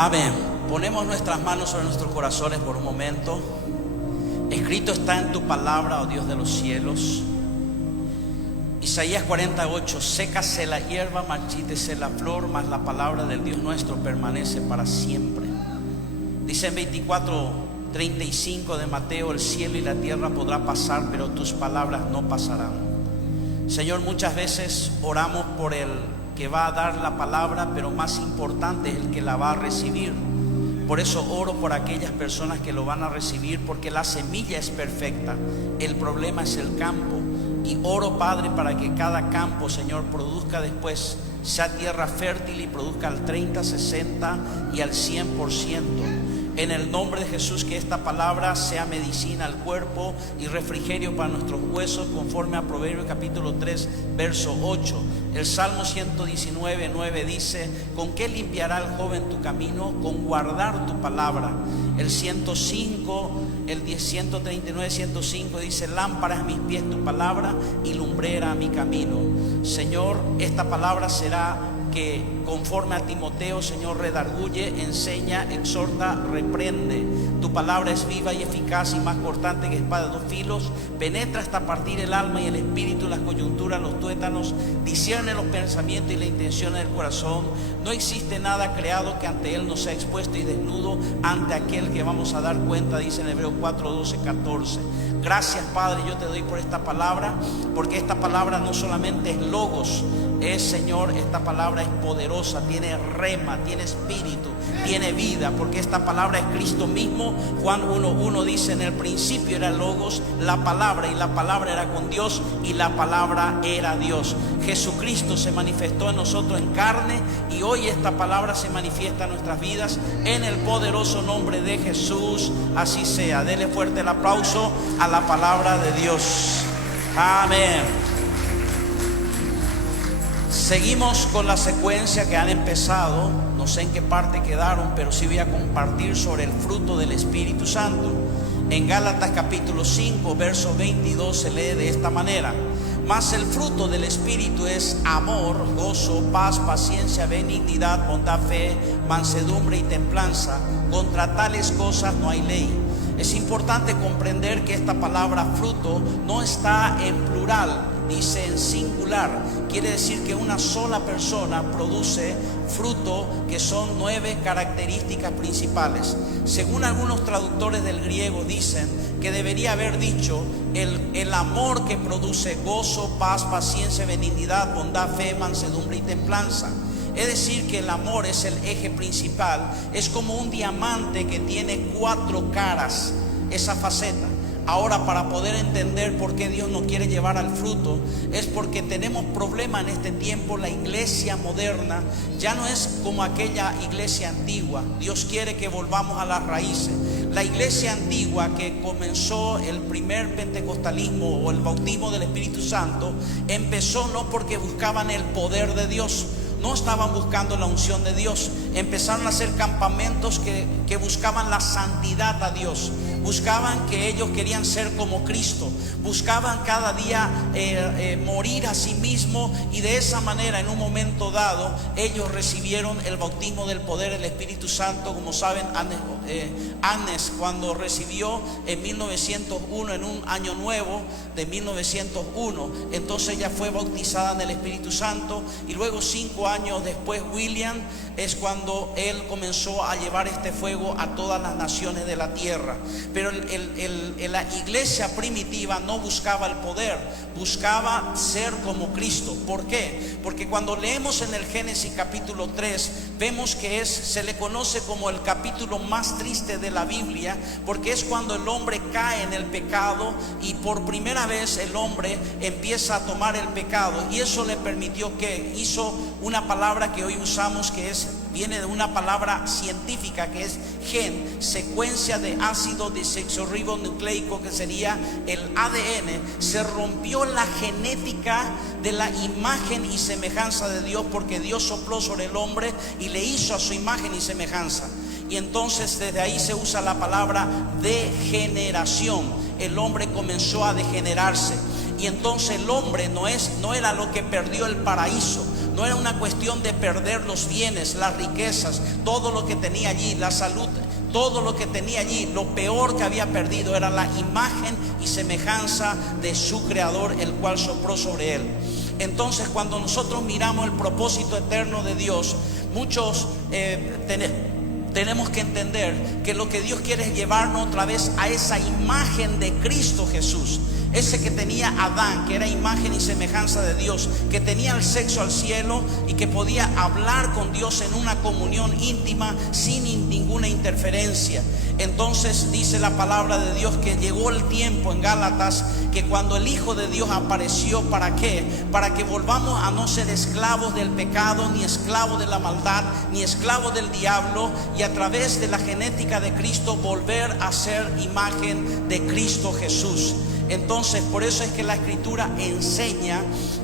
Amén. Ponemos nuestras manos sobre nuestros corazones por un momento. Escrito está en tu palabra, oh Dios de los cielos. Isaías 48: sécase la hierba, marchítese la flor, mas la palabra del Dios nuestro permanece para siempre. Dice en 24:35 de Mateo: el cielo y la tierra podrá pasar, pero tus palabras no pasarán. Señor, muchas veces oramos por el que va a dar la palabra, pero más importante es el que la va a recibir. Por eso oro por aquellas personas que lo van a recibir, porque la semilla es perfecta, el problema es el campo. Y oro, Padre, para que cada campo, Señor, produzca después, sea tierra fértil y produzca al 30, 60 y al 100%. En el nombre de Jesús, que esta palabra sea medicina al cuerpo y refrigerio para nuestros huesos, conforme a Proverbios capítulo 3, verso 8. El Salmo 119, 9 dice: ¿con qué limpiará el joven tu camino? Con guardar tu palabra. El 105, el 139, 105 dice: lámpara a mis pies tu palabra y lumbrera a mi camino. Señor, esta palabra será que conforme a Timoteo, Señor, redarguye, enseña, exhorta, reprende. Tu palabra es viva y eficaz y más cortante que espada de dos filos, penetra hasta partir el alma y el espíritu, las coyunturas, los tuétanos, discierne los pensamientos y las intenciones del corazón. No existe nada creado que ante él no sea expuesto y desnudo ante aquel que vamos a dar cuenta, dice en Hebreos 4, 12, 14. Gracias, Padre, yo te doy por esta palabra, porque esta palabra no solamente es logos, Señor, esta palabra es poderosa, tiene rema, tiene espíritu, tiene vida, porque esta palabra es Cristo mismo. Juan 1:1 dice: en el principio era logos, la palabra, y la palabra era con Dios, y la palabra era Dios. Jesucristo se manifestó en nosotros en carne, y hoy esta palabra se manifiesta en nuestras vidas, en el poderoso nombre de Jesús. Así sea. Dele fuerte el aplauso a la palabra de Dios. Amén. Seguimos con la secuencia que han empezado. No sé en qué parte quedaron, pero sí voy a compartir sobre el fruto del Espíritu Santo. En Gálatas capítulo 5, verso 22 se lee de esta manera: mas el fruto del Espíritu es amor, gozo, paz, paciencia, benignidad, bondad, fe, mansedumbre y templanza. Contra tales cosas no hay ley. Es importante comprender que esta palabra fruto no está en plural, dice en singular. Quiere decir que una sola persona produce fruto, que son 9 características principales. Según algunos traductores del griego, dicen que debería haber dicho el amor, que produce gozo, paz, paciencia, benignidad, bondad, fe, mansedumbre y templanza. Es decir, que el amor es el eje principal, es como un diamante que tiene 4 caras, esa faceta. Ahora, para poder entender por qué Dios nos quiere llevar al fruto, es porque tenemos problema en este tiempo. La iglesia moderna ya no es como aquella iglesia antigua. Dios quiere que volvamos a las raíces. La iglesia antigua, que comenzó el primer pentecostalismo o el bautismo del Espíritu Santo, empezó no porque buscaban el poder de Dios, no estaban buscando la unción de Dios. Empezaron a hacer campamentos que buscaban la santidad a Dios. Buscaban que ellos querían ser como Cristo. Buscaban cada día morir a sí mismo. Y de esa manera, en un momento dado, ellos recibieron el bautismo del poder del Espíritu Santo. Como saben, Agnes, cuando recibió en 1901, en un año nuevo de 1901, entonces ella fue bautizada en el Espíritu Santo. Y luego 5 años después, William, es cuando él comenzó a llevar este fuego a todas las naciones de la tierra. Pero la iglesia primitiva no buscaba el poder, buscaba ser como Cristo. ¿Por qué? Porque cuando leemos en el Génesis capítulo 3, vemos que se le conoce como el capítulo más triste de la Biblia, porque es cuando el hombre cae en el pecado y por primera vez el hombre empieza a tomar el pecado, y eso le permitió que hizo una palabra que hoy usamos, que viene de una palabra científica, que es gen, secuencia de ácido desoxirribonucleico, que sería el ADN. Se rompió la genética de la imagen y semejanza de Dios, porque Dios sopló sobre el hombre y le hizo a su imagen y semejanza. Y entonces desde ahí se usa la palabra degeneración. El hombre comenzó a degenerarse. Y entonces el hombre no era lo que perdió el paraíso. no era una cuestión de perder los bienes, las riquezas, todo lo que tenía allí, la salud, todo lo que tenía allí. Lo peor que había perdido era la imagen y semejanza de su creador, el cual sopló sobre él. Entonces, cuando nosotros miramos el propósito eterno de Dios, muchos tenemos que entender que lo que Dios quiere es llevarnos otra vez a esa imagen de Cristo Jesús. Ese que tenía Adán, que era imagen y semejanza de Dios, que tenía el acceso al cielo y que podía hablar con Dios en una comunión íntima sin ninguna interferencia. Entonces dice la palabra de Dios que llegó el tiempo en Gálatas, que cuando el Hijo de Dios apareció, ¿para qué? Para que volvamos a no ser esclavos del pecado, ni esclavos de la maldad, ni esclavos del diablo, y a través de la genética de Cristo volver a ser imagen de Cristo Jesús. Entonces, por eso es que la Escritura enseña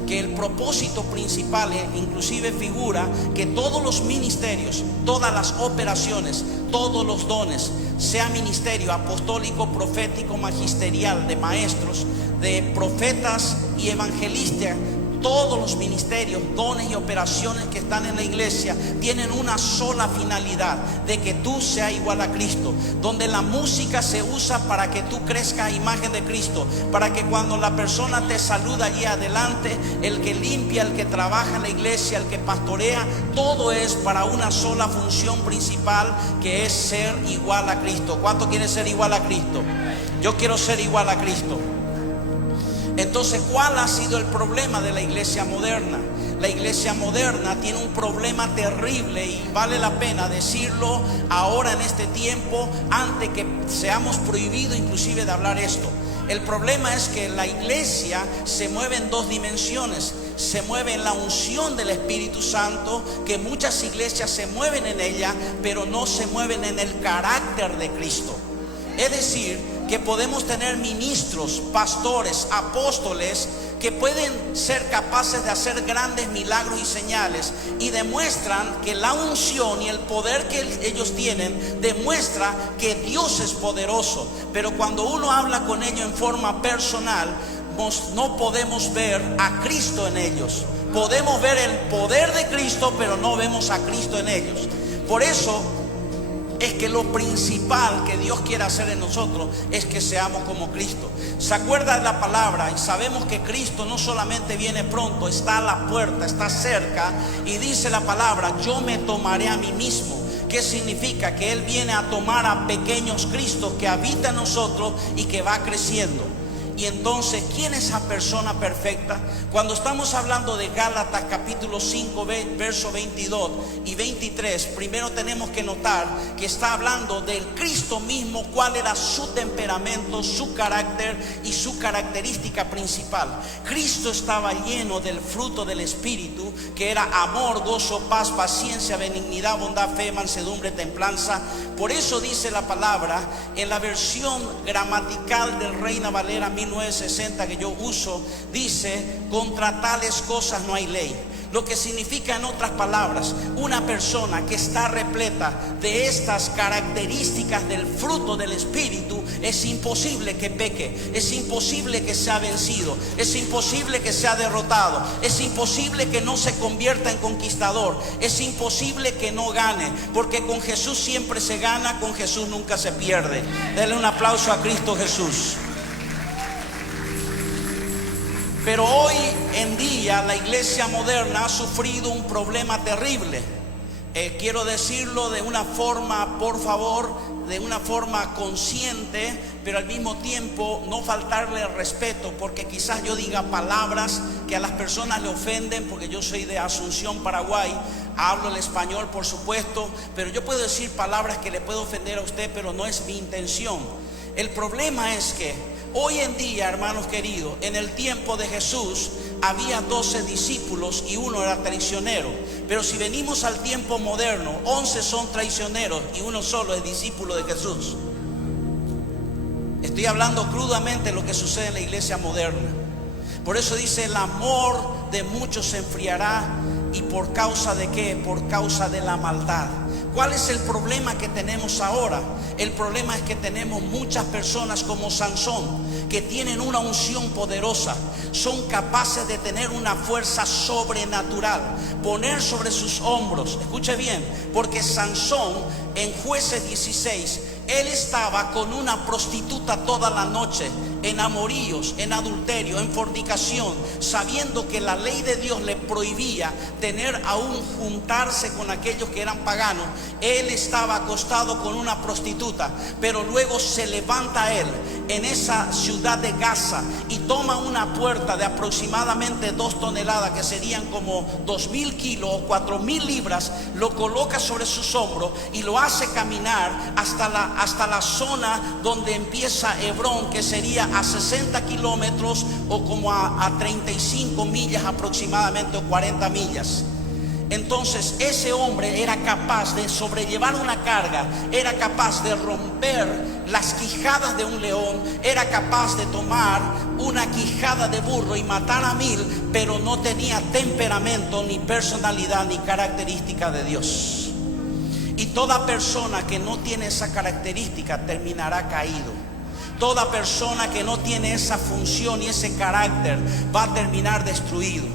que el propósito principal, inclusive figura que todos los ministerios, todas las operaciones, todos los dones, sea ministerio apostólico, profético, magisterial, de maestros, de profetas y evangelistas, todos los ministerios, dones y operaciones que están en la iglesia tienen una sola finalidad: de que tú seas igual a Cristo. Donde la música se usa para que tú crezcas a imagen de Cristo, para que cuando la persona te saluda allí adelante, el que limpia, el que trabaja en la iglesia, el que pastorea, todo es para una sola función principal, que es ser igual a Cristo. ¿Cuánto quiere ser igual a Cristo? Yo quiero ser igual a Cristo. Entonces, ¿cuál ha sido el problema de la iglesia moderna? La iglesia moderna tiene un problema terrible, y vale la pena decirlo ahora en este tiempo, antes que seamos prohibidos inclusive de hablar esto. El problema es que la iglesia se mueve en dos dimensiones. Se mueve en la unción del Espíritu Santo, que muchas iglesias se mueven en ella, pero no se mueven en el carácter de Cristo. Es decir, que podemos tener ministros, pastores, apóstoles que pueden ser capaces de hacer grandes milagros y señales, y demuestran que la unción y el poder que ellos tienen demuestra que Dios es poderoso. Pero cuando uno habla con ellos en forma personal, no podemos ver a Cristo en ellos. Podemos ver el poder de Cristo, pero no vemos a Cristo en ellos. Por eso es que lo principal que Dios quiere hacer en nosotros es que seamos como Cristo. ¿Se acuerda de la palabra? Y sabemos que Cristo no solamente viene pronto, está a la puerta, está cerca. Y dice la palabra: yo me tomaré a mí mismo. ¿Qué significa? Que Él viene a tomar a pequeños Cristos que habita en nosotros y que va creciendo. Y entonces, ¿quién es esa persona perfecta? Cuando estamos hablando de Gálatas capítulo 5, verso 22 y 23, primero tenemos que notar que está hablando del Cristo mismo, cuál era su temperamento, su carácter y su característica principal. Cristo estaba lleno del fruto del Espíritu, que era amor, gozo, paz, paciencia, benignidad, bondad, fe, mansedumbre, templanza. Por eso dice la palabra, en la versión gramatical del Reina Valera 1960 que yo uso, dice: contra tales cosas no hay ley. Lo que significa, en otras palabras, una persona que está repleta de estas características del fruto del Espíritu, es imposible que peque, es imposible que sea vencido, es imposible que sea derrotado, es imposible que no se convierta en conquistador, es imposible que no gane, porque con Jesús siempre se gana, con Jesús nunca se pierde. Denle un aplauso a Cristo Jesús. Pero hoy en día la iglesia moderna ha sufrido un problema terrible. Quiero decirlo de una forma, por favor, de una forma consciente, pero al mismo tiempo no faltarle el respeto, porque quizás yo diga palabras que a las personas le ofenden, porque yo soy de Asunción, Paraguay. Hablo el español, por supuesto, pero yo puedo decir palabras que le puedo ofender a usted, pero no es mi intención. El problema es que hoy en día, hermanos queridos, en el tiempo de Jesús había 12 discípulos y uno era traicionero. Pero si venimos al tiempo moderno, 11 son traicioneros y uno solo es discípulo de Jesús. Estoy hablando crudamente de lo que sucede en la iglesia moderna. Por eso dice: el amor de muchos se enfriará. ¿Y por causa de qué? Por causa de la maldad. ¿Cuál es el problema que tenemos ahora? El problema es que tenemos muchas personas como Sansón, que tienen una unción poderosa, son capaces de tener una fuerza sobrenatural, poner sobre sus hombros. Escuche bien, porque Sansón en Jueces 16, él estaba con una prostituta toda la noche, en amoríos, en adulterio, en fornicación, sabiendo que la ley de Dios le prohibía tener aún juntarse con aquellos que eran paganos. Él estaba acostado con una prostituta, pero luego se levanta él en esa ciudad de Gaza y toma una puerta de aproximadamente 2 toneladas, que serían como 2.000 kilos o 4.000 libras, lo coloca sobre sus hombros y lo hace caminar hasta la zona donde empieza Hebrón, que sería a 60 kilómetros o como a 35 millas aproximadamente, o 40 millas. Entonces ese hombre era capaz de sobrellevar una carga, era capaz de romper las quijadas de un león, era capaz de tomar una quijada de burro y matar a 1000, pero no tenía temperamento, ni personalidad, ni característica de Dios. Y toda persona que no tiene esa característica terminará caído. Toda persona que no tiene esa función y ese carácter va a terminar destruido.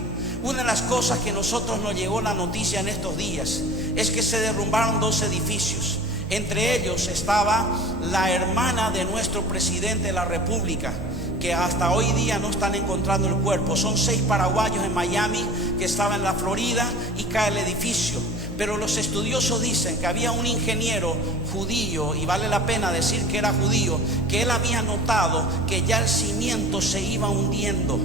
Una de las cosas que nosotros nos llegó la noticia en estos días es que se derrumbaron 2 edificios. Entre ellos estaba la hermana de nuestro presidente de la República, que hasta hoy día no están encontrando el cuerpo. Son 6 paraguayos en Miami que estaban en la Florida y cae el edificio. Pero los estudiosos dicen que había un ingeniero judío, y vale la pena decir que era judío, que él había notado que ya el cimiento se iba hundiendo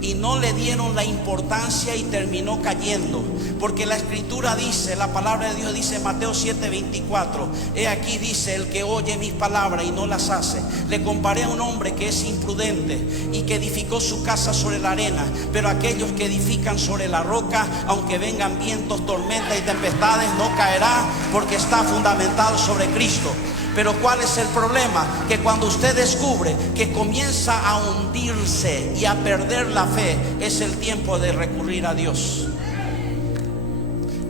y no le dieron la importancia y terminó cayendo. Porque la escritura dice, la palabra de Dios dice en Mateo 7:24, he aquí dice: el que oye mis palabras y no las hace, le comparé a un hombre que es imprudente y que edificó su casa sobre la arena. Pero aquellos que edifican sobre la roca, aunque vengan vientos, tormentas y tempestades, no caerá, porque está fundamentado sobre Cristo. Pero ¿cuál es el problema? Que cuando usted descubre que comienza a hundirse y a perder la fe, es el tiempo de recurrir a Dios.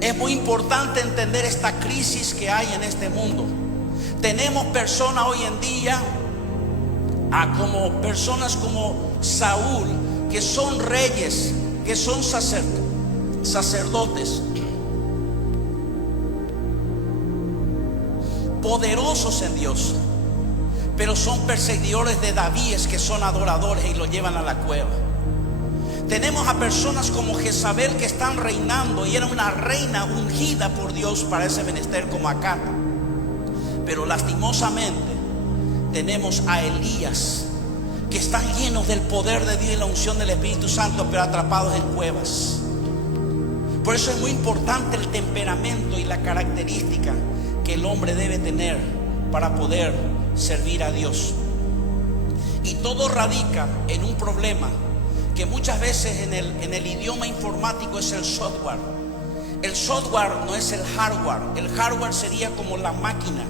Es muy importante entender esta crisis que hay en este mundo. Tenemos personas hoy en día, como personas como Saúl, que son reyes, que son sacerdotes, poderosos en Dios, pero son perseguidores de David, que son adoradores y lo llevan a la cueva. Tenemos a personas como Jezabel, que están reinando, y era una reina ungida por Dios para ese menester, como Acán. Pero lastimosamente tenemos a Elías, que están llenos del poder de Dios y la unción del Espíritu Santo, pero atrapados en cuevas. Por eso es muy importante el temperamento y la característica que el hombre debe tener para poder servir a Dios. Y todo radica en un problema que muchas veces en el idioma informático es el software. El software no es el hardware. El hardware sería como la máquina.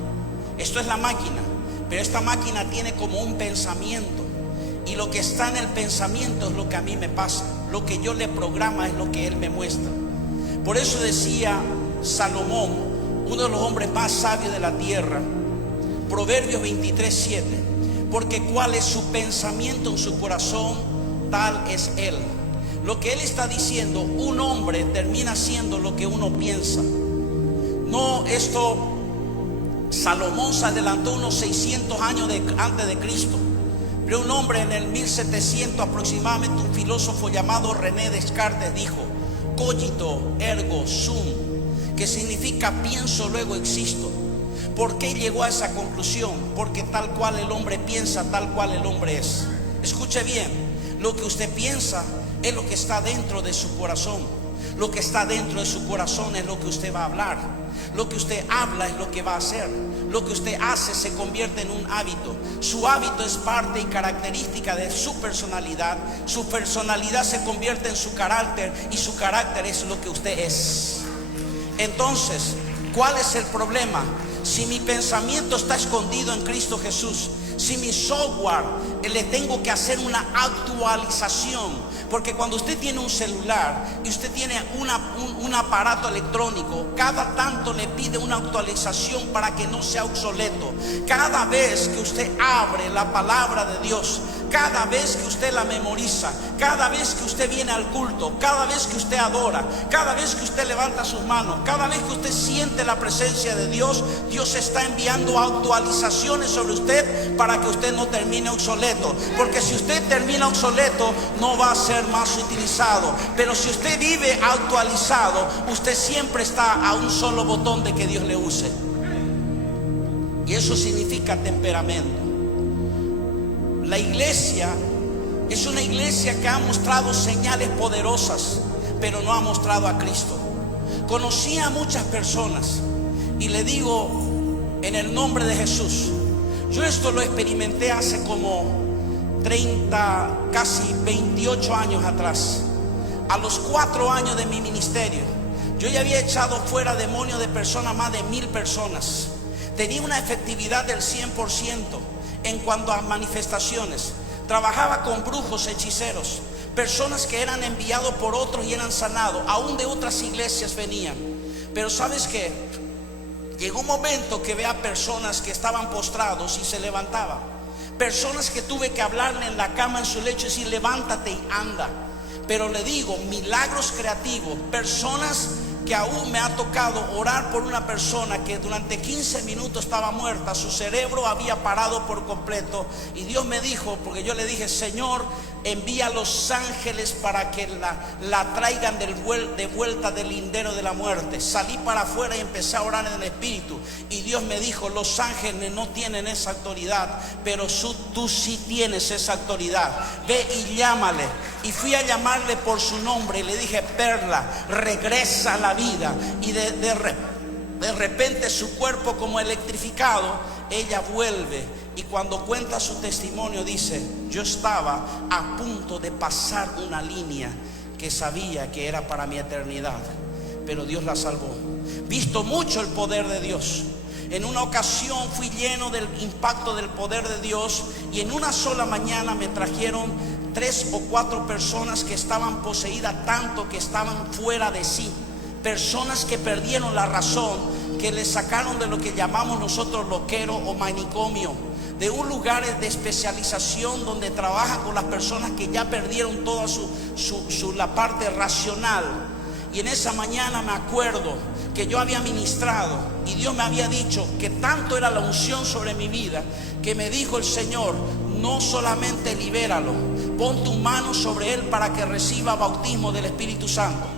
Esto es la máquina, pero esta máquina tiene como un pensamiento, y lo que está en el pensamiento es lo que a mí me pasa. Lo que yo le programa es lo que él me muestra. Por eso decía Salomón, uno de los hombres más sabios de la tierra, Proverbios 23:7, porque cuál es su pensamiento en su corazón, tal es él. Lo que él está diciendo, un hombre termina siendo lo que uno piensa. No, Salomón se adelantó unos 600 años antes de Cristo. Pero un hombre en el 1700 aproximadamente, un filósofo llamado René Descartes, dijo: cogito ergo sum, que significa pienso, luego existo. ¿Por qué llegó a esa conclusión? Porque tal cual el hombre piensa, tal cual el hombre es. Escuche bien, lo que usted piensa es lo que está dentro de su corazón. Lo que está dentro de su corazón es lo que usted va a hablar. Lo que usted habla es lo que va a hacer. Lo que usted hace se convierte en un hábito. Su hábito es parte y característica de su personalidad. Su personalidad se convierte en su carácter, y su carácter es lo que usted es. Entonces, ¿cuál es el problema? Si mi pensamiento está escondido en Cristo Jesús, si mi software le tengo que hacer una actualización Porque cuando usted tiene un celular y usted tiene un aparato electrónico, cada tanto le pide una actualización para que no sea obsoleto. Cada vez que usted abre la palabra de Dios, cada vez que usted la memoriza, cada vez que usted viene al culto, cada vez que usted adora, cada vez que usted levanta sus manos, cada vez que usted siente la presencia de Dios, Dios está enviando actualizaciones sobre usted para que usted no termine obsoleto. Porque si usted termina obsoleto, no va a ser más utilizado. Pero si usted vive actualizado, usted siempre está a un solo botón de que Dios le use. Y eso significa temperamento. La iglesia es una iglesia que ha mostrado señales poderosas, pero no ha mostrado a Cristo. Conocí a muchas personas y le digo en el nombre de Jesús, yo esto lo experimenté hace como 30, casi 28 años atrás. A los 4 años de mi ministerio, yo ya había echado fuera demonios de personas, más de 1000 personas. Tenía una efectividad del 100% en cuanto a manifestaciones. Trabajaba con brujos, hechiceros, personas que eran enviados por otros y eran sanados, aún de otras iglesias venían. Pero ¿sabes qué? Llegó un momento que vea personas que estaban postrados y se levantaban. Personas que tuve que hablarle en la cama, en su lecho, y decir: levántate y anda. Pero le digo, milagros creativos. Personas que aún me ha tocado orar por una persona que durante 15 minutos estaba muerta, su cerebro había parado por completo, y Dios me dijo, porque yo le dije: Señor, envía a los ángeles para que la traigan de vuelta del lindero de la muerte. Salí para afuera y empecé a orar en el Espíritu, y Dios me dijo: los ángeles no tienen esa autoridad, pero tú sí tienes esa autoridad. Ve y llámale. Y fui a llamarle por su nombre y le dije: Perla, regresa a la vida. Y de repente su cuerpo como electrificado, ella vuelve, y cuando cuenta su testimonio dice: yo estaba a punto de pasar una línea que sabía que era para mi eternidad, pero Dios la salvó. Visto mucho el poder de Dios. En una ocasión fui lleno del impacto del poder de Dios, y en una sola mañana me trajeron 3 o 4 personas que estaban poseídas tanto que estaban fuera de sí. Personas que perdieron la razón, que les sacaron de lo que llamamos nosotros loquero o manicomio, de un lugar de especialización donde trabajan con las personas que ya perdieron toda la parte racional. Y en esa mañana me acuerdo que yo había ministrado y Dios me había dicho que tanto era la unción sobre mi vida, que me dijo el Señor: no solamente libéralo, pon tu mano sobre él para que reciba bautismo del Espíritu Santo.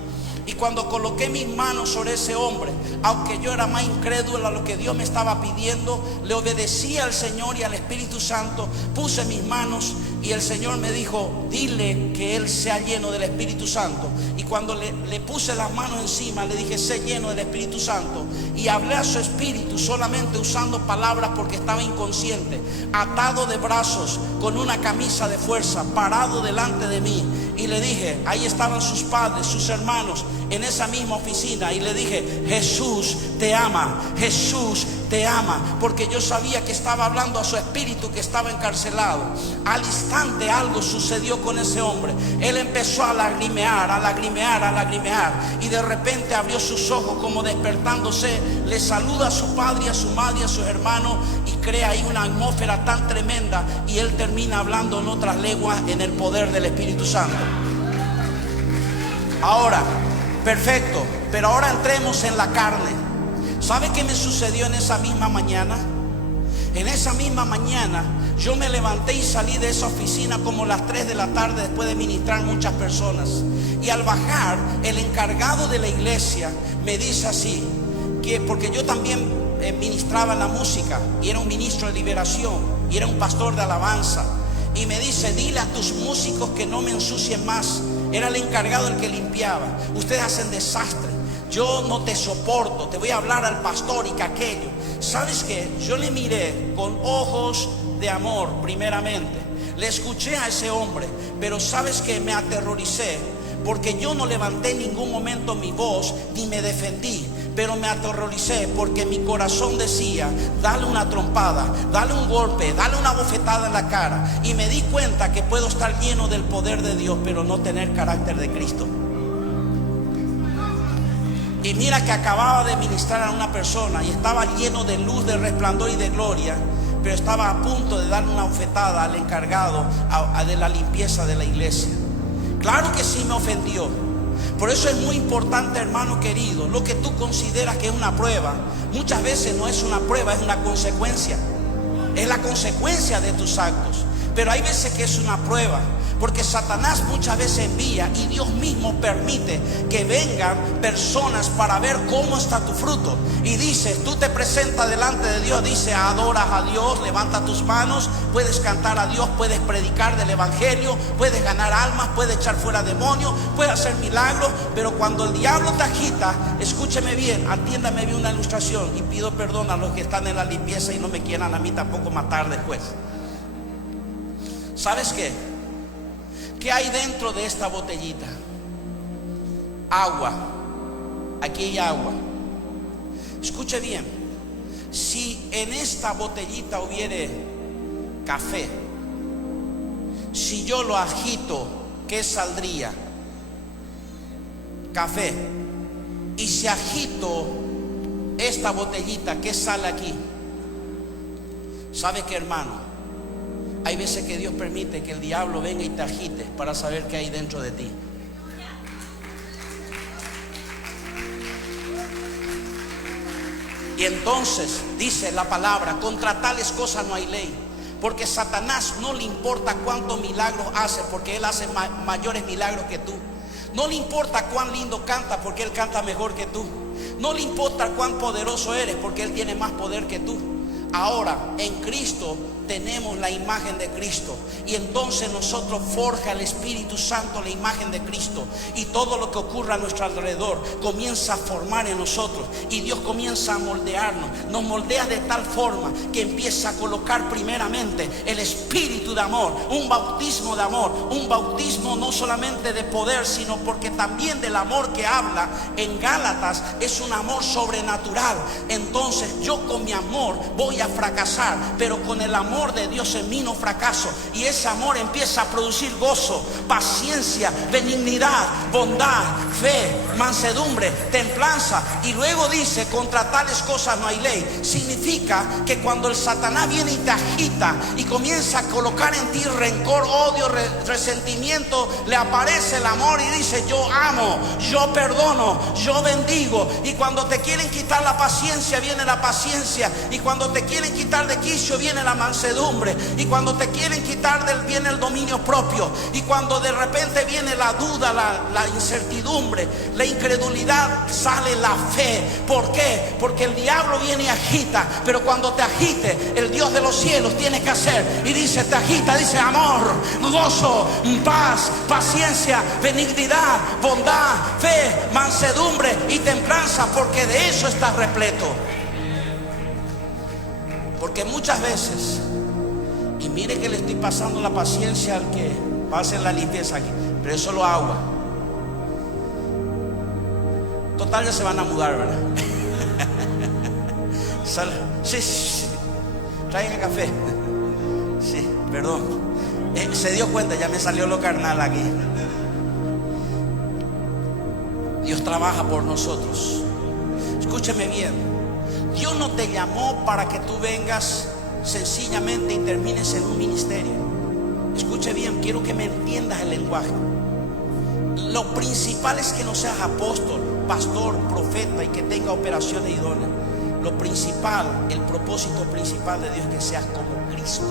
Y cuando coloqué mis manos sobre ese hombre, aunque yo era más incrédulo a lo que Dios me estaba pidiendo, le obedecí al Señor y al Espíritu Santo. Puse mis manos y el Señor me dijo: dile que él sea lleno del Espíritu Santo. Y cuando le puse las manos encima, le dije: sé lleno del Espíritu Santo. Y hablé a su espíritu solamente usando palabras, porque estaba inconsciente, atado de brazos, con una camisa de fuerza, parado delante de mí. Y le dije, ahí estaban sus padres, sus hermanos, en esa misma oficina, y le dije: Jesús te ama, Jesús te ama, porque yo sabía que estaba hablando a su espíritu que estaba encarcelado. Al instante algo sucedió con ese hombre. Él empezó a lagrimear, a lagrimear, a lagrimear, y de repente abrió sus ojos como despertándose. Le saluda a su padre, a su madre, a sus hermanos, y crea ahí una atmósfera tan tremenda, y él termina hablando en otras lenguas en el poder del Espíritu Santo. Ahora, perfecto, pero ahora entremos en la carne. ¿Sabe qué me sucedió en esa misma mañana? En esa misma mañana yo me levanté y salí de esa oficina como las 3 de la tarde, después de ministrar muchas personas. Y al bajar, el encargado de la iglesia me dice así, que porque yo también ministraba la música y era un ministro de liberación y era un pastor de alabanza, y me dice: dile a tus músicos que no me ensucien más. Era el encargado el que limpiaba. Ustedes hacen desastre, yo no te soporto, te voy a hablar al pastor y que aquello. ¿Sabes qué? Yo le miré con ojos de amor primeramente, le escuché a ese hombre, pero ¿sabes qué? Me aterroricé, porque yo no levanté en ningún momento mi voz ni me defendí. pero me aterroricé porque mi corazón decía: dale una trompada, dale un golpe, dale una bofetada en la cara. Y me di cuenta que puedo estar lleno del poder de Dios, pero no tener carácter de Cristo. Y mira que acababa de ministrar a una persona y estaba lleno de luz, de resplandor y de gloria, pero estaba a punto de darle una bofetada al encargado de la limpieza de la iglesia. Claro que sí me ofendió. Por eso es muy importante, hermano querido, lo que tú consideras que es una prueba, muchas veces no es una prueba, es una consecuencia. Es la consecuencia de tus actos. Pero hay veces que es una prueba, porque Satanás muchas veces envía y Dios mismo permite que vengan personas para ver cómo está tu fruto. Y dices, tú te presentas delante de Dios, dice, adoras a Dios, levanta tus manos, puedes cantar a Dios, puedes predicar del evangelio, puedes ganar almas, puedes echar fuera demonios, puedes hacer milagros. Pero cuando el diablo te agita, escúcheme bien, atiéndame bien una ilustración, y pido perdón a los que están en la limpieza y no me quieran a mí tampoco matar después. ¿Sabes qué? ¿Qué hay dentro de esta botellita? Agua. Aquí hay agua. Escuche bien. Si en esta botellita hubiere café, si yo lo agito, ¿qué saldría? Café. Y si agito esta botellita, ¿qué sale aquí? ¿Sabe qué, hermano? Hay veces que Dios permite que el diablo venga y te agite para saber qué hay dentro de ti. Y entonces dice la palabra: contra tales cosas no hay ley. Porque Satanás no le importa cuántos milagros hace, porque él hace mayores milagros que tú. No le importa cuán lindo canta, porque él canta mejor que tú. No le importa cuán poderoso eres, porque él tiene más poder que tú. Ahora, en Cristo tenemos la imagen de Cristo, y entonces nosotros forja el Espíritu Santo la imagen de Cristo, y todo lo que ocurra a nuestro alrededor comienza a formar en nosotros, y Dios comienza a moldearnos. Nos moldea de tal forma que empieza a colocar primeramente el espíritu de amor, un bautismo de amor, un bautismo no solamente de poder, sino porque también del amor que habla en Gálatas es un amor sobrenatural. Entonces yo con mi amor voy a fracasar, pero con el amor de Dios en mí no fracaso. Y ese amor empieza a producir gozo, paciencia, benignidad, bondad, fe, mansedumbre, templanza. Y luego dice: contra tales cosas no hay ley. Significa que cuando el Satanás viene y te agita y comienza a colocar en ti rencor, odio, resentimiento, le aparece el amor y dice: yo amo, yo perdono, yo bendigo. Y cuando te quieren quitar la paciencia, viene la paciencia. Y cuando te quieren quitar de quicio, viene la mansedumbre. Y cuando te quieren quitar viene el dominio propio. Y cuando de repente viene la duda, la incertidumbre, la incredulidad, sale la fe. ¿Por qué? Porque el diablo viene y agita, pero cuando te agite, el Dios de los cielos tiene que hacer. Y dice, te agita, dice: amor, gozo, paz, paciencia, benignidad, bondad, fe, mansedumbre y templanza, porque de eso estás repleto. Porque muchas veces, y mire que le estoy pasando la paciencia al que va a hacer la limpieza aquí, pero es solo agua. Total, ya se van a mudar, ¿verdad? Sí, sí. Traigan café. Sí, perdón. Se dio cuenta, ya me salió lo carnal aquí. Dios trabaja por nosotros. Escúcheme bien. Dios no te llamó para que tú vengas sencillamente y termines en un ministerio. Escuche bien, quiero que me entiendas el lenguaje. Lo principal es que no seas apóstol, pastor, profeta y que tenga operaciones idóneas. Lo principal, el propósito principal de Dios es que seas como Cristo.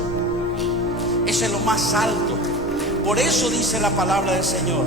Ese es lo más alto. Por eso dice la palabra del Señor: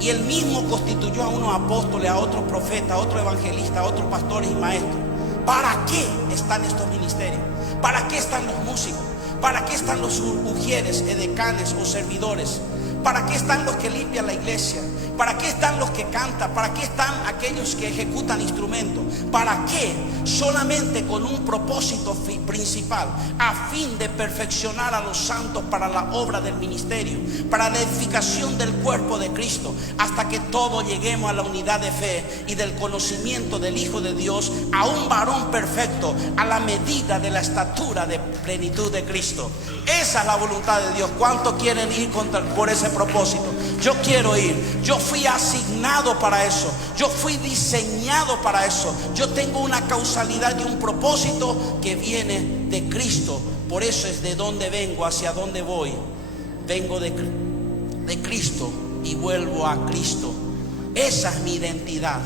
y Él mismo constituyó a unos apóstoles, a otros profetas, a otros evangelistas, a otros pastores y maestros. ¿Para qué están estos ministerios? ¿Para qué están los músicos? ¿Para qué están los ujieres, edecanes o servidores? ¿Para qué están los que limpian la iglesia? ¿Para qué están los que cantan? ¿Para qué están aquellos que ejecutan instrumentos? ¿Para qué? solamente con un propósito principal, a fin de perfeccionar a los santos para la obra del ministerio, para la edificación del cuerpo de Cristo, hasta que todos lleguemos a la unidad de fe y del conocimiento del Hijo de Dios, a un varón perfecto, a la medida de la estatura de plenitud de Cristo. Esa es la voluntad de Dios. ¿Cuántos quieren ir por ese propósito? Yo quiero ir. Yo fui asignado para eso. Yo fui diseñado para eso. Yo tengo una causalidad y un propósito que viene de Cristo. Por eso es de donde vengo, hacia dónde voy. Vengo de Cristo y vuelvo a Cristo. Esa es mi identidad.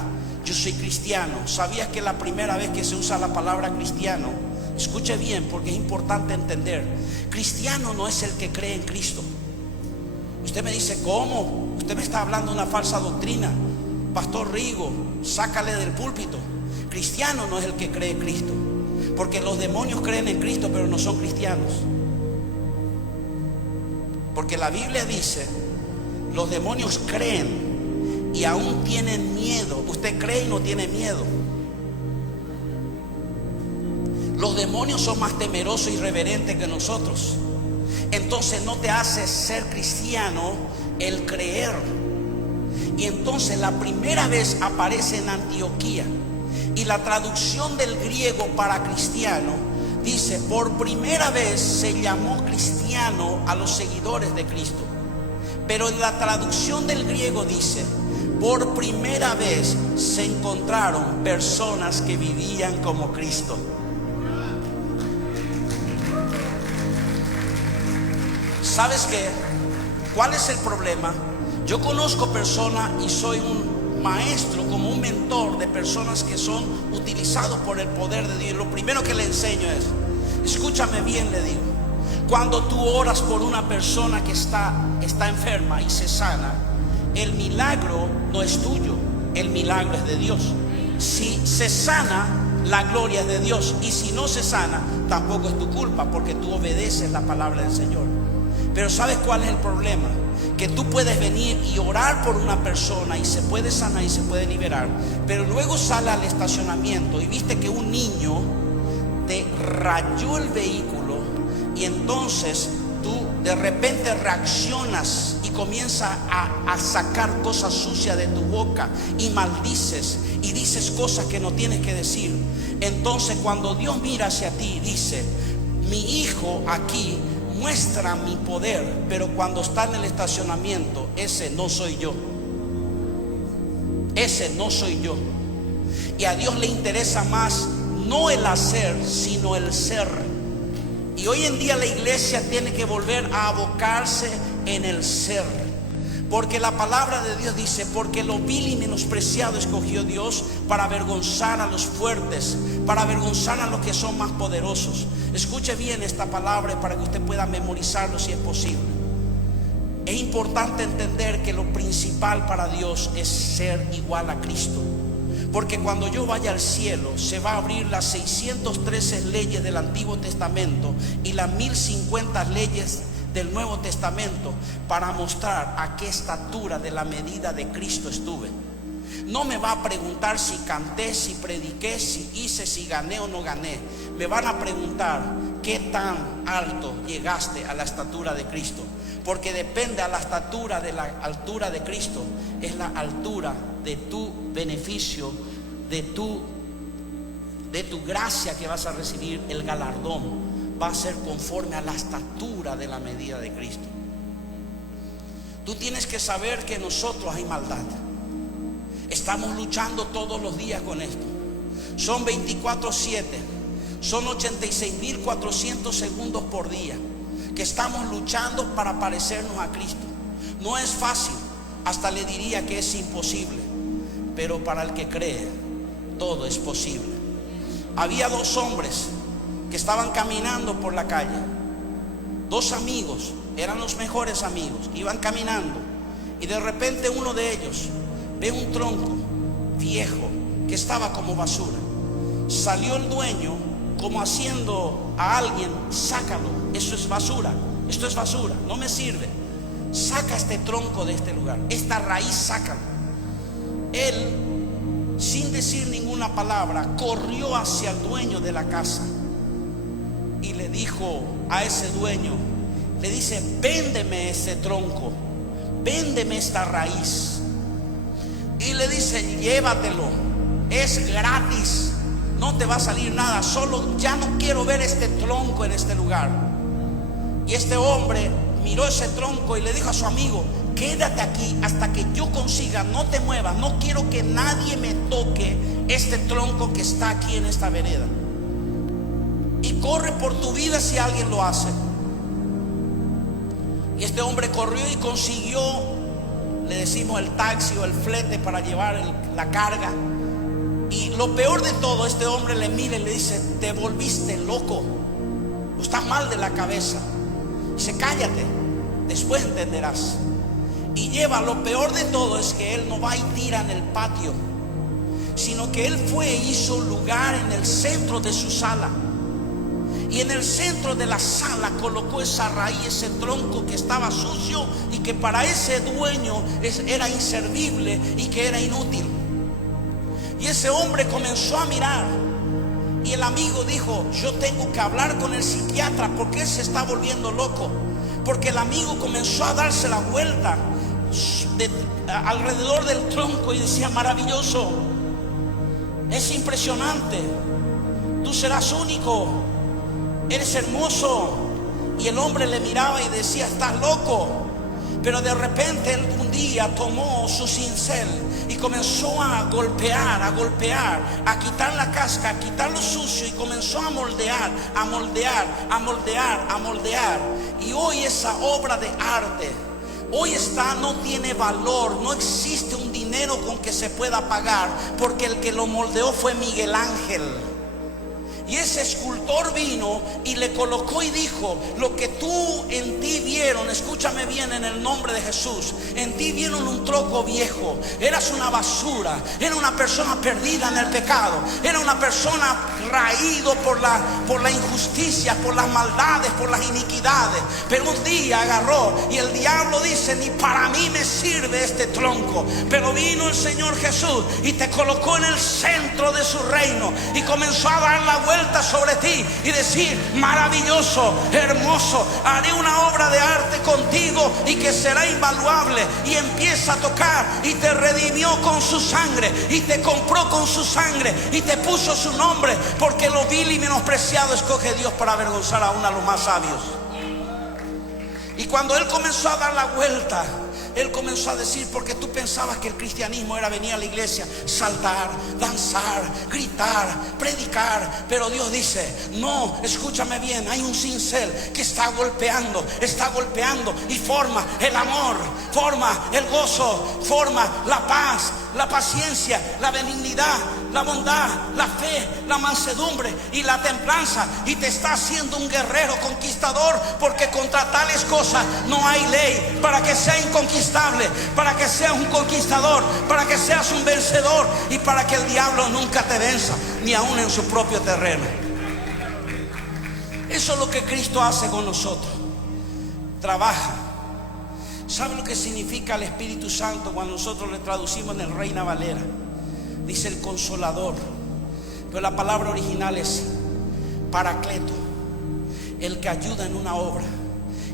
Yo soy cristiano. ¿Sabías que la primera vez que se usa la palabra cristiano, escuche bien porque es importante entender, cristiano no es el que cree en Cristo? Usted me dice, ¿cómo? Usted me está hablando de una falsa doctrina. Pastor Rigo, sácale del púlpito. Cristiano no es el que cree en Cristo, porque los demonios creen en Cristo pero no son cristianos. Porque la Biblia dice, los demonios creen y aún tienen miedo. Usted cree y no tiene miedo. Los demonios son más temerosos y reverentes que nosotros. Entonces no te hace ser cristiano el creer. Y entonces la primera vez aparece en Antioquía, y la traducción del griego para cristiano dice, por primera vez se llamó cristiano a los seguidores de Cristo. Pero en la traducción del griego dice, por primera vez se encontraron personas que vivían como Cristo. ¿Sabes qué? ¿Cuál es el problema? Yo conozco personas y soy un maestro, como un mentor de personas que son utilizados por el poder de Dios. Lo primero que le enseño es, escúchame bien, le digo, cuando tú oras por una persona que está enferma y se sana, el milagro no es tuyo, el milagro es de Dios. Si se sana, la gloria es de Dios, y si no se sana, tampoco es tu culpa, porque tú obedeces la palabra del Señor. Pero ¿sabes cuál es el problema? Que tú puedes venir y orar por una persona y se puede sanar y se puede liberar, pero luego sale al estacionamiento y viste que un niño te rayó el vehículo, y entonces tú de repente reaccionas y comienzas a sacar cosas sucias de tu boca y maldices y dices cosas que no tienes que decir. Entonces cuando Dios mira hacia ti y dice, mi hijo aquí muestra mi poder, pero cuando está en el estacionamiento, ese no soy yo. Ese no soy yo. Y a Dios le interesa más no el hacer, sino el ser. Y hoy en día la iglesia tiene que volver a abocarse en el ser, porque la palabra de Dios dice, porque lo vil y menospreciado escogió Dios para avergonzar a los fuertes, para avergonzar a los que son más poderosos. Escuche bien esta palabra para que usted pueda memorizarlo si es posible. Es importante entender que lo principal para Dios es ser igual a Cristo. Porque cuando yo vaya al cielo, se va a abrir las 613 leyes del Antiguo Testamento y las 1050 leyes del Nuevo Testamento, para mostrar a qué estatura de la medida de Cristo estuve. No me va a preguntar si canté, si prediqué, si hice, si gané o no gané. Me van a preguntar qué tan alto llegaste a la estatura de Cristo. Porque depende a la estatura de la altura de Cristo, es la altura de tu beneficio, de tu gracia que vas a recibir. El galardón va a ser conforme a la estatura de la medida de Cristo. Tú tienes que saber que nosotros hay maldad. Estamos luchando todos los días con esto. Son 24/7, son 86.400 segundos por día que estamos luchando para parecernos a Cristo. No es fácil, hasta le diría que es imposible, pero para el que cree, todo es posible. Había dos hombres que estaban caminando por la calle, dos amigos, eran los mejores amigos, iban caminando, y de repente uno de ellos ve un tronco viejo que estaba como basura. Salió el dueño como haciendo a alguien, sácalo, eso es basura, esto es basura, no me sirve, saca este tronco de este lugar, esta raíz sácalo. Él sin decir ninguna palabra, corrió hacia el dueño de la casa y le dijo a ese dueño, le dice: véndeme ese tronco, véndeme esta raíz. Y le dice: llévatelo, es gratis, no te va a salir nada, solo ya no quiero ver este tronco en este lugar. Y este hombre miró ese tronco y le dijo a su amigo: quédate aquí hasta que yo consiga, no te muevas, no quiero que nadie me toque este tronco que está aquí en esta vereda. Y corre por tu vida si alguien lo hace. Y este hombre corrió y consiguió, le decimos, el taxi o el flete para llevar la carga. Y lo peor de todo, este hombre le mira y le dice: te volviste loco, estás mal de la cabeza. Dice: cállate, después entenderás. Y lleva, lo peor de todo es que él no va y tira en el patio, sino que él fue e hizo un lugar en el centro de su sala. Y en el centro de la sala colocó esa raíz, ese tronco que estaba sucio y que para ese dueño era inservible y que era inútil. Y ese hombre comenzó a mirar. Y el amigo dijo: yo tengo que hablar con el psiquiatra porque él se está volviendo loco. Porque el amigo comenzó a darse la vuelta alrededor del tronco y decía: maravilloso, es impresionante, tú serás único, eres hermoso. Y el hombre le miraba y decía: estás loco. Pero de repente él un día tomó su cincel y comenzó a golpear, a quitar la casca, a quitar lo sucio, y comenzó a moldear. Y hoy esa obra de arte, hoy no tiene valor, no existe un dinero con que se pueda pagar, porque el que lo moldeó fue Miguel Ángel. Y ese escultor vino y le colocó y dijo: lo que tú en ti vieron, escúchame bien en el nombre de Jesús, en ti vieron un troco viejo, eras una basura, era una persona perdida en el pecado, era una persona raído por la injusticia, por las maldades, por las iniquidades. Pero un día agarró y el diablo dice: ni para mí me sirve este tronco. Pero vino el Señor Jesús y te colocó en el centro de su reino y comenzó a dar la vuelta sobre ti y decir: maravilloso, hermoso, haré una obra de arte contigo y que será invaluable. Y empieza a tocar y te redimió con su sangre y te compró con su sangre y te puso su nombre, porque lo vil y menospreciado escoge Dios para avergonzar aún a los más sabios. Y cuando él comenzó a dar la vuelta, él comenzó a decir: porque tú pensabas que el cristianismo era venir a la iglesia, saltar, danzar, gritar, predicar. Pero Dios dice: no, escúchame bien, hay un cincel que está golpeando y forma el amor, forma el gozo, forma la paz, la paciencia, la benignidad, la bondad, la fe, la mansedumbre y la templanza. Y te está haciendo un guerrero conquistador, porque contra tales cosas no hay ley, para que sea inconquistable, para que seas un conquistador, para que seas un vencedor y para que el diablo nunca te venza, ni aún en su propio terreno. Eso es lo que Cristo hace con nosotros. Trabaja. ¿Sabe lo que significa el Espíritu Santo cuando nosotros le traducimos en el Reina Valera? Dice el Consolador, pero la palabra original es Paracleto, el que ayuda en una obra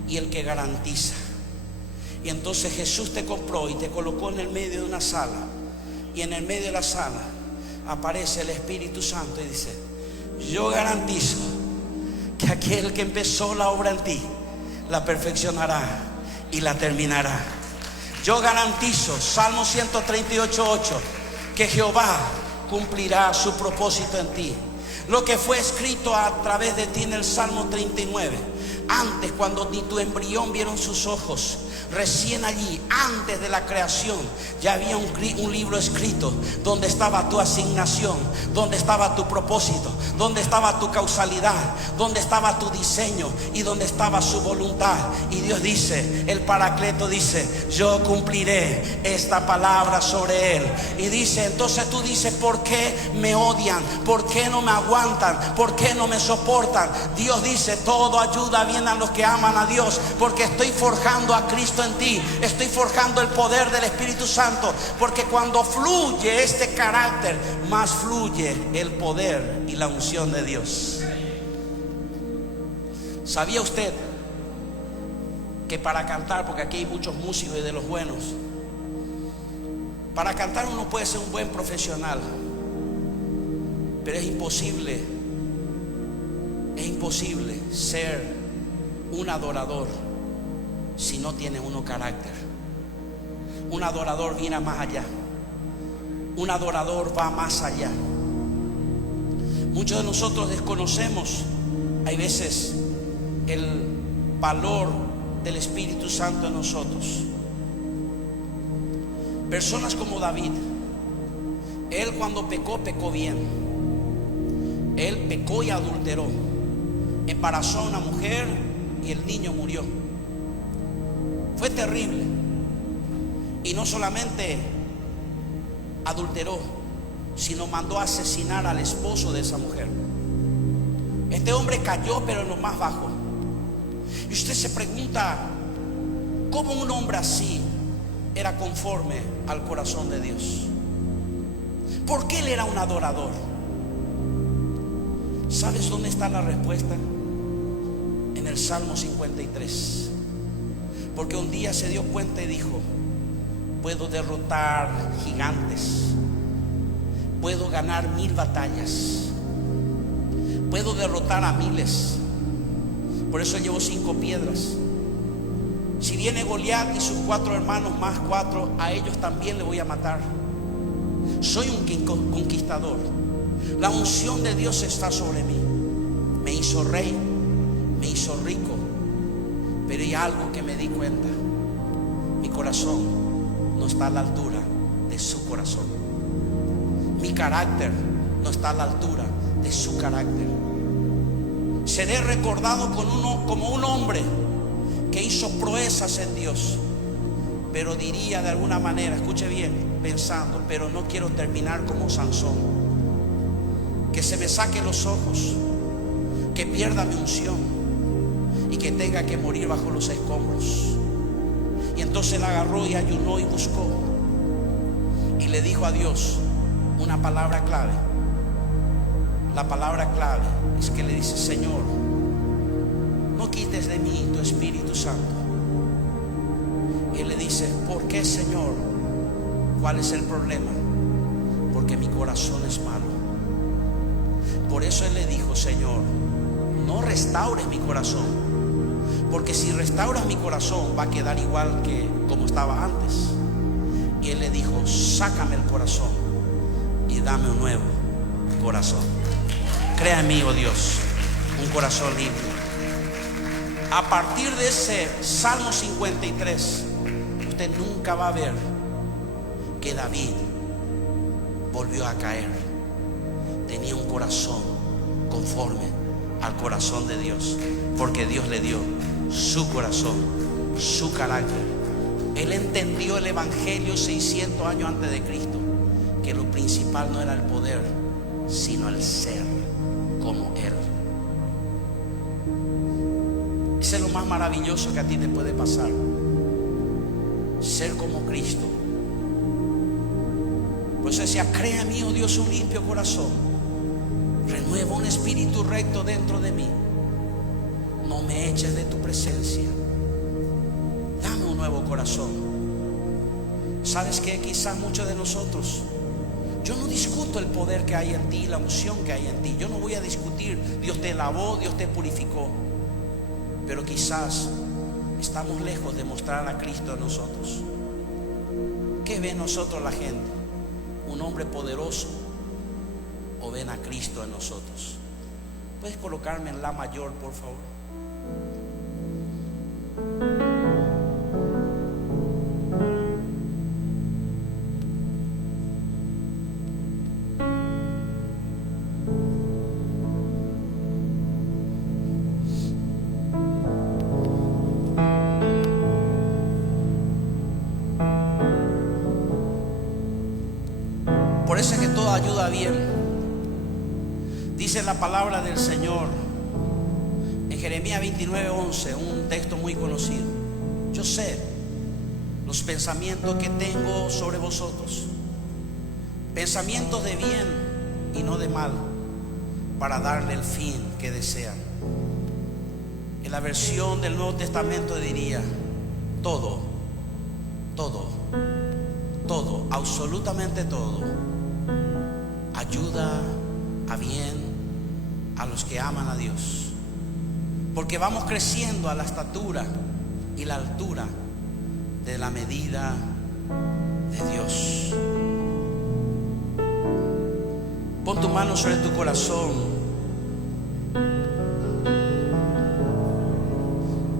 y el que garantiza. Y entonces Jesús te compró y te colocó en el medio de una sala, y en el medio de la sala aparece el Espíritu Santo y dice: yo garantizo que aquel que empezó la obra en ti la perfeccionará y la terminará. Yo garantizo, Salmo 138:8, que Jehová cumplirá su propósito en ti. Lo que fue escrito a través de ti en el Salmo 39, antes, cuando ni tu embrión vieron sus ojos, recién allí, antes de la creación, ya había un libro escrito donde estaba tu asignación, donde estaba tu propósito, donde estaba tu causalidad, donde estaba tu diseño y donde estaba su voluntad. Y Dios dice, el Paracleto dice: yo cumpliré esta palabra sobre él. Y dice, entonces tú dices: ¿por qué me odian? ¿Por qué no me aguantan? ¿Por qué no me soportan? Dios dice: todo ayuda bien también a los que aman a Dios, porque estoy forjando a Cristo en ti, estoy forjando el poder del Espíritu Santo, porque cuando fluye este carácter, más fluye el poder y la unción de Dios. ¿Sabía usted que para cantar, porque aquí hay muchos músicos y de los buenos, para cantar uno puede ser un buen profesional, pero es imposible ser un adorador si no tiene uno carácter? Un adorador viene más allá, un adorador va más allá. Muchos de nosotros desconocemos, hay veces, el valor del Espíritu Santo en nosotros. Personas como David, él cuando pecó, pecó bien. Él pecó y adulteró, embarazó a una mujer y el niño murió. Fue terrible. Y no solamente adulteró, sino mandó a asesinar al esposo de esa mujer. Este hombre cayó, pero en lo más bajo. Y usted se pregunta, ¿cómo un hombre así era conforme al corazón de Dios? ¿Por qué él era un adorador? ¿Sabes dónde está la respuesta? En el Salmo 53. Porque un día se dio cuenta y dijo: puedo derrotar gigantes, puedo ganar 1000 batallas, puedo derrotar a miles. Por eso llevo 5 piedras. Si viene Goliat y sus 4 hermanos más 4, a ellos también le voy a matar. Soy un conquistador. La unción de Dios está sobre mí. Me hizo rey, me hizo rico. Pero hay algo que me di cuenta: mi corazón no está a la altura de su corazón. Mi carácter no está a la altura de su carácter. Seré recordado como un hombre que hizo proezas en Dios, pero diría de alguna manera, escuche bien, pensando, pero no quiero terminar como Sansón, que se me saque los ojos, que pierda mi unción y que tenga que morir bajo los escombros. Y entonces él agarró y ayunó y buscó y le dijo a Dios una palabra clave. La palabra clave es que le dice: Señor, no quites de mí tu Espíritu Santo. Y él le dice: ¿por qué, Señor? ¿Cuál es el problema? Porque mi corazón es malo. Por eso él le dijo: Señor, no restaures mi corazón, porque si restauras mi corazón va a quedar igual que como estaba antes. Y él le dijo: sácame el corazón y dame un nuevo corazón. Crea en mí, oh Dios, un corazón limpio. A partir de ese Salmo 53, usted nunca va a ver que David volvió a caer. Tenía un corazón conforme al corazón de Dios, porque Dios le dio su corazón, su carácter. Él entendió el evangelio 600 años antes de Cristo, que lo principal no era el poder, sino el ser como Él. Ese es lo más maravilloso que a ti te puede pasar: ser como Cristo. Por eso decía: crea en mí, oh Dios, un limpio corazón, renueva un espíritu recto dentro de mí. No me eches de tu presencia, dame un nuevo corazón. ¿Sabes qué? Quizás muchos de nosotros, yo no discuto el poder que hay en ti, la unción que hay en ti. Yo no voy a discutir, Dios te lavó, Dios te purificó. Pero quizás estamos lejos de mostrar a Cristo en nosotros. ¿Qué ve en nosotros la gente? ¿Un hombre poderoso o ven a Cristo en nosotros? ¿Puedes colocarme en la mayor, por favor? Por eso es que todo ayuda bien. Dice la palabra del Señor en Jeremías 29:11, un texto muy conocido. Yo sé los pensamientos que tengo sobre vosotros, pensamientos de bien y no de mal, para darle el fin que desean. En la versión del Nuevo Testamento diría: todo, absolutamente todo, ayuda a bien a los que aman a Dios, porque vamos creciendo a la estatura y la altura de la medida de Dios. Pon tu mano sobre tu corazón.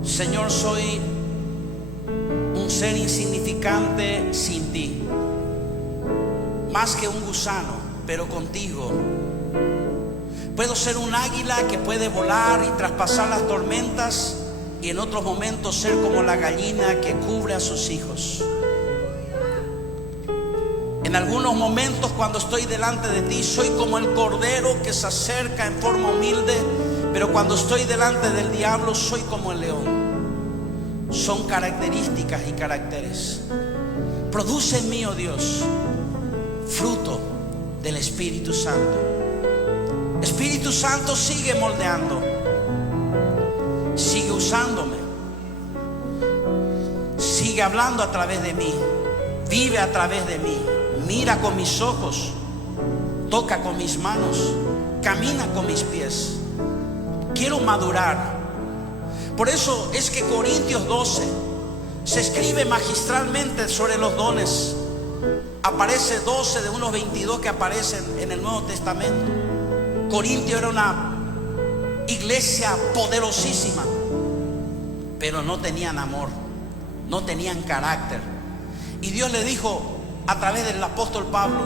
Señor, soy un ser insignificante sin ti, más que un gusano, pero contigo puedo ser un águila que puede volar y traspasar las tormentas, y en otros momentos ser como la gallina que cubre a sus hijos. En algunos momentos, cuando estoy delante de ti, soy como el cordero que se acerca en forma humilde, pero cuando estoy delante del diablo, soy como el león. Son características y caracteres. Produce en mí, oh Dios, fruto del Espíritu Santo. Espíritu Santo, sigue moldeando, sigue usándome, sigue hablando a través de mí, vive a través de mí, mira con mis ojos, toca con mis manos, camina con mis pies. Quiero madurar. Por eso es que Corintios 12 se escribe magistralmente sobre los dones. Aparece 12 de unos 22 que aparecen en el Nuevo Testamento. Corintio era una iglesia poderosísima, pero no tenían amor, no tenían carácter. Y Dios le dijo a través del apóstol Pablo: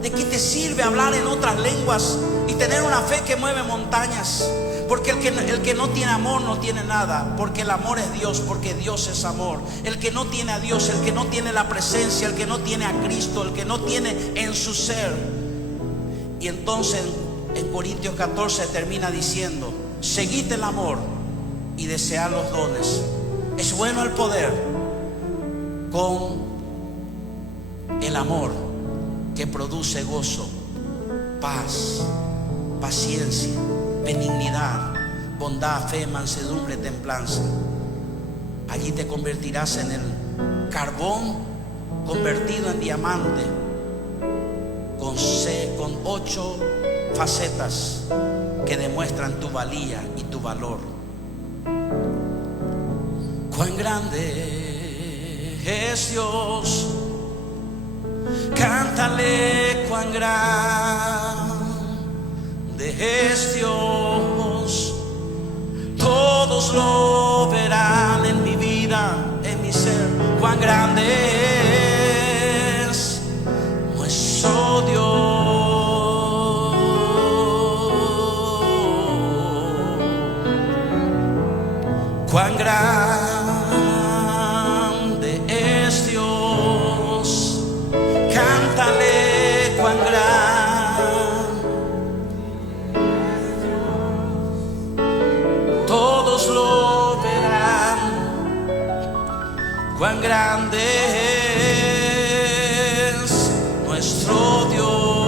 ¿de qué te sirve hablar en otras lenguas y tener una fe que mueve montañas? Porque el que no tiene amor no tiene nada, porque el amor es Dios, porque Dios es amor. El que no tiene a Dios, el que no tiene la presencia, el que no tiene a Cristo, el que no tiene en su ser. Y entonces en Corintios 14 termina diciendo: seguid el amor y desead los dones. Es bueno el poder con el amor, que produce gozo, paz, paciencia, benignidad, bondad, fe, mansedumbre, templanza. Allí te convertirás en el carbón convertido en diamante, con 8 facetas que demuestran tu valía y tu valor. Cuán grande es Dios, cántale, cuán grande es Dios. Todos lo verán en mi vida, en mi ser. Cuán grande es nuestro Dios. Cuán grande es Dios. Cántale, cuán grande. Todos lo verán. Cuán grande es nuestro Dios.